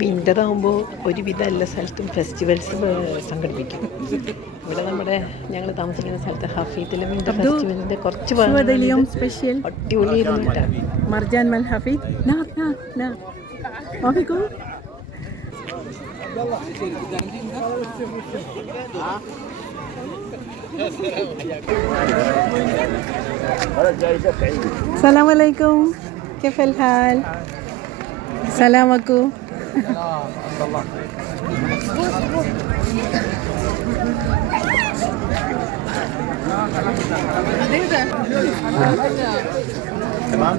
Winter ഒരുവിധ ഒരുവിധം എല്ലാ സ്ഥലത്തും ഫെസ്റ്റിവൽസ് സംഘടിപ്പിക്കും. ഇവിടെ നമ്മുടെ ഞങ്ങൾ താമസിക്കുന്ന സ്ഥലത്ത് ഹഫീത്തിലെ വിന്റർ ഫെസ്റ്റിവലിന്റെ കുറച്ച് സ്പെഷ്യൽ അടിപൊളി മർജാൻ മൽ ഹഫീദ്. ഓക്കെ السلام عليكم كيف الحال؟ سلامكم تمام؟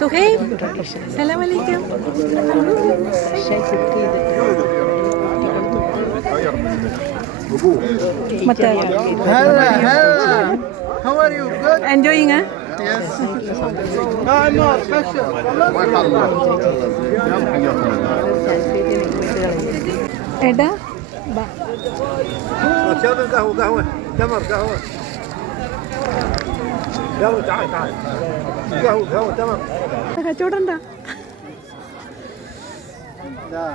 سهيل سلام عليكم متى هلا هلا هاو ار يو جود انجوينج يس ادا با قهوه قهوه تمر قهوه കച്ചവടം ഉണ്ടാ لا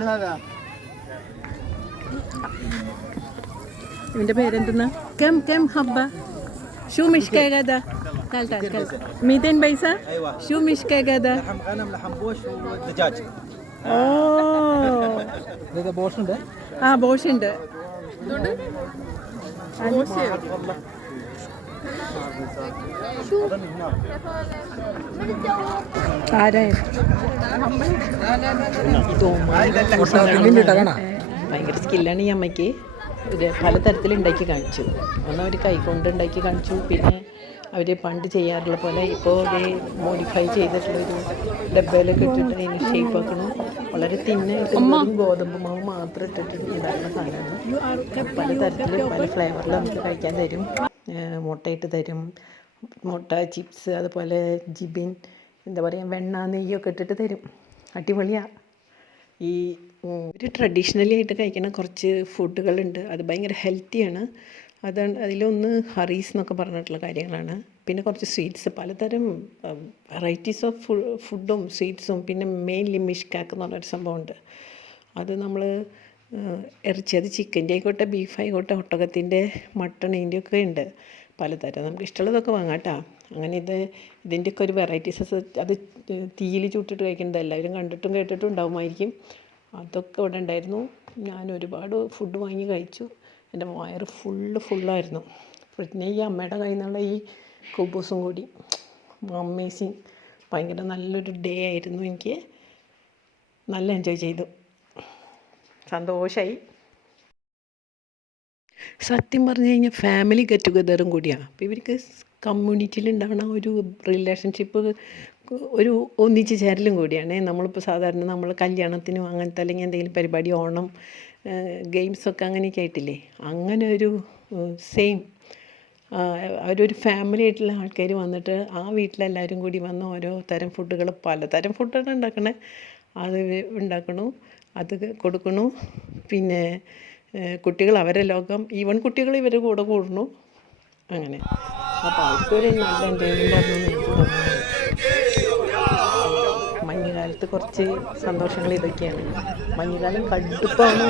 لا لا ഇവന്റെ പേരെന്തെന്നാ كم كم حبة شو مشكلة هذا تعال تعال تعال 200 بيسة ايوه شو مشكلة هذا لحم غنم لحم بوش ودجاج ഓ هذا بوش ده ആ ബോഷ് ഉണ്ട് ഭയങ്കര സ്കില്ലാണ് ഈ അമ്മയ്ക്ക്. ഇത് പലതരത്തിൽ ഉണ്ടാക്കി കാണിച്ചു. ഒന്ന് അവർ കൈകൊണ്ട് ഉണ്ടാക്കി കാണിച്ചു. പിന്നെ അവർ പണ്ട് ചെയ്യാറുള്ള പോലെ ഇപ്പോൾ ഒരു മോഡിഫൈ ചെയ്തിട്ടുള്ളൊരു ഡബ്ബയിലൊക്കെ ഇട്ടിട്ട് അതിന് ഷേപ്പ് ആക്കണം. വളരെ തിന്നായിട്ട് ഗോതമ്പ് മാവ് മാത്രം ഇട്ടിട്ട് ഉണ്ടാക്കുന്ന സാധനമാണ്. പലതരത്തിൽ പല ഫ്ലേവറിൽ നമുക്ക് കഴിക്കാൻ തരും. മുട്ടയിട്ട് തരും. മുട്ട ചിപ്സ് അതുപോലെ ജിബിൻ എന്താ പറയുക വെണ്ണ നെയ്യൊക്കെ ഇട്ടിട്ട് തരും. അടിപൊളിയാണ് ഈ ഒരു ട്രഡീഷണലി ആയിട്ട് കഴിക്കുന്ന കുറച്ച് ഫുഡുകളുണ്ട് അത് ഭയങ്കര ഹെൽത്തിയാണ് അതാണ് അതിലൊന്ന് ഹറീസ് എന്നൊക്കെ പറഞ്ഞിട്ടുള്ള കാര്യങ്ങളാണ്. പിന്നെ കുറച്ച് സ്വീറ്റ്സ് പലതരം വെറൈറ്റീസ് ഓഫ് ഫുഡും സ്വീറ്റ്സും പിന്നെ മെയിൻലി മിഷ്കാക്ക് എന്ന് പറഞ്ഞൊരു സംഭവമുണ്ട്. അത് നമ്മൾ ഇറച്ചി അത് ചിക്കന്റെ ആയിക്കോട്ടെ ബീഫ് ആയിക്കോട്ടെ ഒട്ടകത്തിന്റെ മട്ടണിന്റെ ഒക്കെ ഉണ്ട്. പലതരം. നമുക്ക് ഇഷ്ടമുള്ളതൊക്കെ വാങ്ങാം കേട്ടോ അങ്ങനെ ഇത് ഇതിന്റെയൊക്കെ ഒരു വെറൈറ്റീസ് അത് തീയിൽ ചൂട്ടിട്ട് കഴിക്കുന്നത് എല്ലാവരും കണ്ടിട്ടും കേട്ടിട്ടും ഉണ്ടാവുമായിരിക്കും അതൊക്കെ ഇവിടെ ഉണ്ടായിരുന്നു. ഞാൻ ഒരുപാട് ഫുഡ് വാങ്ങി കഴിച്ചു. എന്റെ വയറ് ഫുള്ള് ഫുള്ളായിരുന്നു പിന്നെ ഈ അമ്മയുടെ കയ്യിൽ നിന്നുള്ള ഈ കുബൂസും കൂടി അമേസിങ് ഭയങ്കര നല്ലൊരു ഡേ ആയിരുന്നു എനിക്ക്. നല്ല എൻജോയ് ചെയ്തു. സന്തോഷമായി സത്യം പറഞ്ഞു കഴിഞ്ഞാൽ ഫാമിലി ഗെറ്റ് ടുഗദറും കൂടിയാണ് അപ്പോൾ ഇവർക്ക് കമ്മ്യൂണിറ്റിയിൽ ഉണ്ടാവുന്ന ഒരു റിലേഷൻഷിപ്പ് ഒരു ഒന്നിച്ച് ചേരലും കൂടിയാണ്. നമ്മളിപ്പോൾ സാധാരണ നമ്മൾ കല്യാണത്തിനും അങ്ങനത്തെ അല്ലെങ്കിൽ എന്തെങ്കിലും പരിപാടി ഓണം ഗെയിംസൊക്കെ അങ്ങനെയൊക്കെ ആയിട്ടില്ലേ? അങ്ങനെ ഒരു സെയിം അവരൊരു ഫാമിലി ആയിട്ടുള്ള ആൾക്കാർ വന്നിട്ട് ആ വീട്ടിലെല്ലാവരും കൂടി വന്ന് ഓരോ തരം ഫുഡുകൾ പലതരം ഫുഡാണ് ഉണ്ടാക്കണേ. അത് ഉണ്ടാക്കണു. അത് കൊടുക്കണു. പിന്നെ കുട്ടികൾ അവരെ ലോകം ഈവൻ കുട്ടികൾ ഇവരുടെ കൂടെ കൂടണു അങ്ങനെ. അപ്പോൾ അവർക്കൊരു നല്ല എന്തെങ്കിലും മഞ്ഞുകാലത്ത് കുറച്ച് സന്തോഷങ്ങൾ ഇതൊക്കെയാണ്. മഞ്ഞുകാലം കടുപ്പാണ്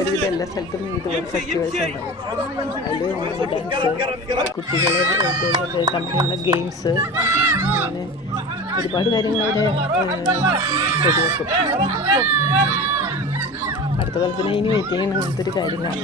ഒരുവിധം എല്ലാ സ്ഥലത്തും ഇതുപോലെ ഫെസ്റ്റിവൽസ് ഉണ്ടാവും അതിൽ ഡാൻസ് കുട്ടികളെ തമ്മിലുള്ള ഗെയിംസ് അങ്ങനെ ഒരുപാട് റെഡിയാക്കും അടുത്ത കാലത്തിന് ഇനി വെയിറ്റ് ചെയ്യണം അങ്ങനത്തെ ഒരു കാര്യങ്ങളാണ്